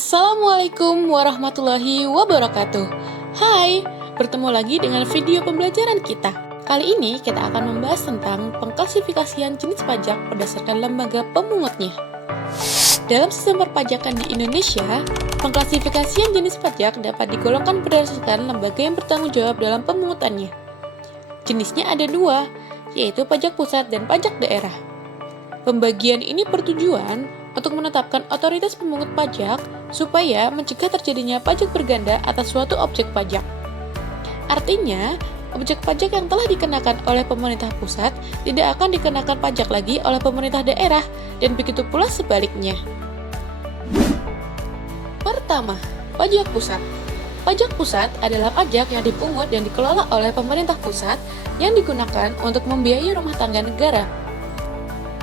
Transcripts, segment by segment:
Assalamualaikum warahmatullahi wabarakatuh. Hai, bertemu lagi dengan video pembelajaran kita. Kali ini kita akan membahas tentang pengklasifikasian jenis pajak berdasarkan lembaga pemungutnya. Dalam sistem perpajakan di Indonesia, pengklasifikasian jenis pajak dapat digolongkan berdasarkan lembaga yang bertanggung jawab dalam pemungutannya. Jenisnya ada dua, yaitu pajak pusat dan pajak daerah. Pembagian ini bertujuan untuk menetapkan otoritas pemungut pajak supaya mencegah terjadinya pajak berganda atas suatu objek pajak. Artinya, objek pajak yang telah dikenakan oleh pemerintah pusat tidak akan dikenakan pajak lagi oleh pemerintah daerah, dan begitu pula sebaliknya. Pertama, pajak pusat. Pajak pusat adalah pajak yang dipungut dan dikelola oleh pemerintah pusat yang digunakan untuk membiayai rumah tangga negara.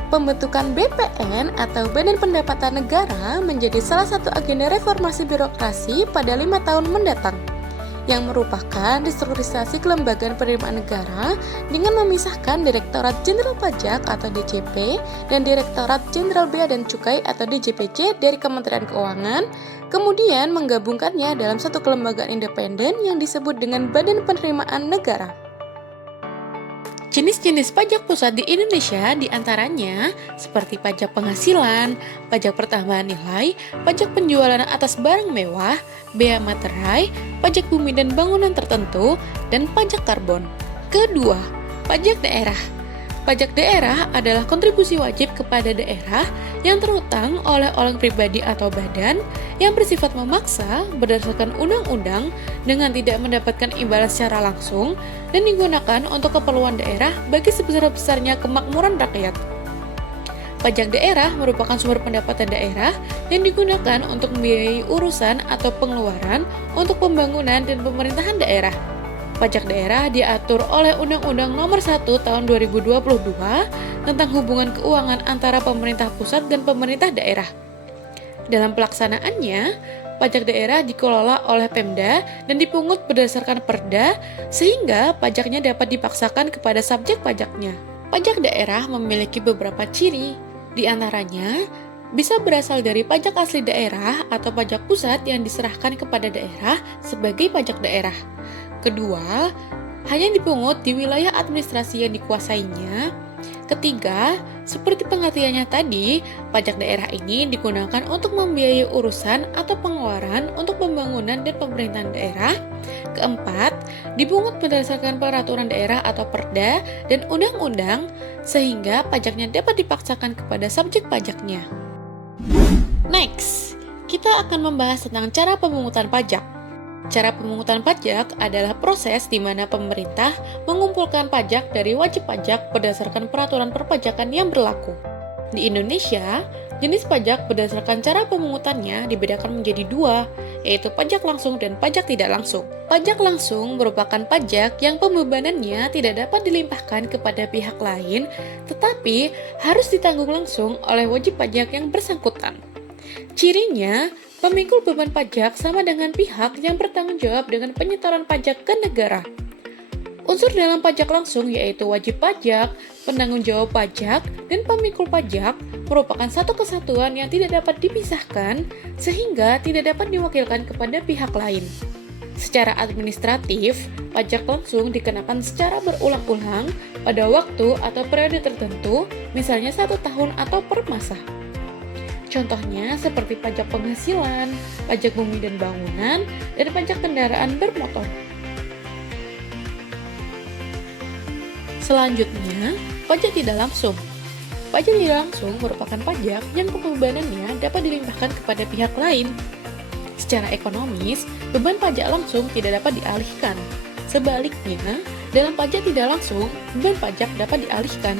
Pembentukan BPN atau Badan Pendapatan Negara menjadi salah satu agenda reformasi birokrasi pada 5 tahun mendatang, yang merupakan restrukturisasi kelembagaan penerimaan negara dengan memisahkan Direktorat Jenderal Pajak atau DJP dan Direktorat Jenderal Bea dan Cukai atau DJPC dari Kementerian Keuangan, kemudian menggabungkannya dalam satu kelembagaan independen yang disebut dengan Badan Penerimaan Negara. Jenis-jenis pajak pusat di Indonesia diantaranya seperti pajak penghasilan, pajak pertambahan nilai, pajak penjualan atas barang mewah, bea materai, pajak bumi dan bangunan tertentu, dan pajak karbon. Kedua, pajak daerah. Pajak daerah adalah kontribusi wajib kepada daerah yang terhutang oleh orang pribadi atau badan yang bersifat memaksa berdasarkan undang-undang dengan tidak mendapatkan imbalan secara langsung dan digunakan untuk keperluan daerah bagi sebesar-besarnya kemakmuran rakyat. Pajak daerah merupakan sumber pendapatan daerah yang digunakan untuk membiayai urusan atau pengeluaran untuk pembangunan dan pemerintahan daerah. Pajak daerah diatur oleh Undang-Undang Nomor 1 Tahun 2022 tentang hubungan keuangan antara pemerintah pusat dan pemerintah daerah. Dalam pelaksanaannya, pajak daerah dikelola oleh Pemda dan dipungut berdasarkan Perda sehingga pajaknya dapat dipaksakan kepada subjek pajaknya. Pajak daerah memiliki beberapa ciri, di antaranya bisa berasal dari pajak asli daerah atau pajak pusat yang diserahkan kepada daerah sebagai pajak daerah. Kedua, hanya dipungut di wilayah administrasi yang dikuasainya. Ketiga, seperti pengertiannya tadi, pajak daerah ini digunakan untuk membiayai urusan atau pengeluaran untuk pembangunan dan pemerintahan daerah. Keempat, dipungut berdasarkan peraturan daerah atau perda dan undang-undang, sehingga pajaknya dapat dipaksakan kepada subjek pajaknya. Next, kita akan membahas tentang cara pemungutan pajak. Cara pemungutan pajak adalah proses di mana pemerintah mengumpulkan pajak dari wajib pajak berdasarkan peraturan perpajakan yang berlaku. Di Indonesia, jenis pajak berdasarkan cara pemungutannya dibedakan menjadi dua, yaitu pajak langsung dan pajak tidak langsung. Pajak langsung merupakan pajak yang pembebanannya tidak dapat dilimpahkan kepada pihak lain, tetapi harus ditanggung langsung oleh wajib pajak yang bersangkutan. Cirinya, pemikul beban pajak sama dengan pihak yang bertanggung jawab dengan penyetoran pajak ke negara. Unsur dalam pajak langsung yaitu wajib pajak, penanggung jawab pajak, dan pemikul pajak merupakan satu kesatuan yang tidak dapat dipisahkan sehingga tidak dapat diwakilkan kepada pihak lain. Secara administratif, pajak langsung dikenakan secara berulang-ulang pada waktu atau periode tertentu, misalnya 1 tahun atau per masa. Contohnya seperti pajak penghasilan, pajak bumi dan bangunan, dan pajak kendaraan bermotor. Selanjutnya, pajak tidak langsung. Pajak tidak langsung merupakan pajak yang pembebanannya dapat dilimpahkan kepada pihak lain. Secara ekonomis, beban pajak langsung tidak dapat dialihkan. Sebaliknya, dalam pajak tidak langsung, beban pajak dapat dialihkan.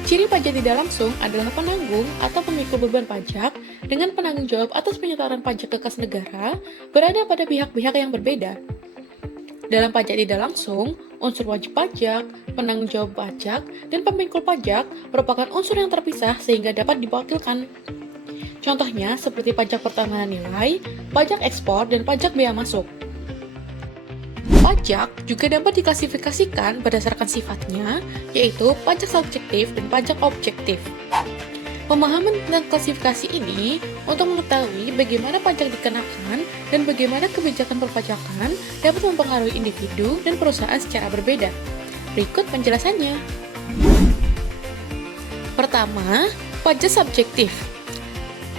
Ciri pajak tidak langsung adalah penanggung atau pemikul beban pajak dengan penanggung jawab atas penyetoran pajak ke kas negara berada pada pihak-pihak yang berbeda. Dalam pajak tidak langsung, unsur wajib pajak, penanggung jawab pajak, dan pemikul pajak merupakan unsur yang terpisah sehingga dapat diwakilkan. Contohnya seperti pajak pertambahan nilai, pajak ekspor, dan pajak bea masuk. Pajak juga dapat diklasifikasikan berdasarkan sifatnya, yaitu pajak subjektif dan pajak objektif. Pemahaman tentang klasifikasi ini untuk mengetahui bagaimana pajak dikenakan dan bagaimana kebijakan perpajakan dapat mempengaruhi individu dan perusahaan secara berbeda. Berikut penjelasannya. Pertama, pajak subjektif.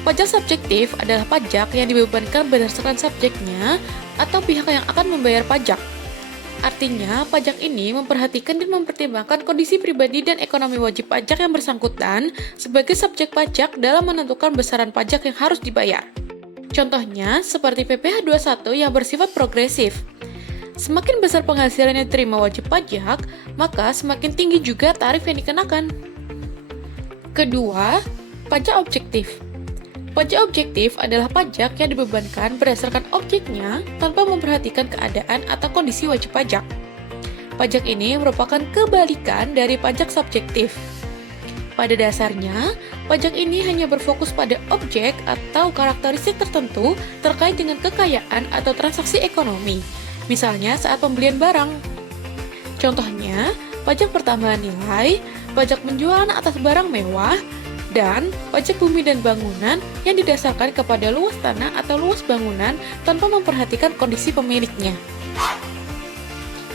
Pajak subjektif adalah pajak yang dibebankan berdasarkan subjeknya atau pihak yang akan membayar pajak. Artinya, pajak ini memperhatikan dan mempertimbangkan kondisi pribadi dan ekonomi wajib pajak yang bersangkutan sebagai subjek pajak dalam menentukan besaran pajak yang harus dibayar. Contohnya, seperti PPh 21 yang bersifat progresif. Semakin besar penghasilan yang diterima wajib pajak, maka semakin tinggi juga tarif yang dikenakan. Kedua, pajak objektif. Pajak objektif adalah pajak yang dibebankan berdasarkan objeknya tanpa memperhatikan keadaan atau kondisi wajib pajak. Pajak ini merupakan kebalikan dari pajak subjektif. Pada dasarnya, pajak ini hanya berfokus pada objek atau karakteristik tertentu terkait dengan kekayaan atau transaksi ekonomi, misalnya saat pembelian barang. Contohnya, pajak pertambahan nilai, pajak penjualan atas barang mewah, dan pajak bumi dan bangunan yang didasarkan kepada luas tanah atau luas bangunan tanpa memperhatikan kondisi pemiliknya.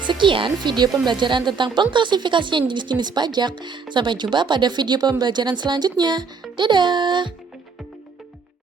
Sekian video pembelajaran tentang pengklasifikasian jenis-jenis pajak. Sampai jumpa pada video pembelajaran selanjutnya. Dadah!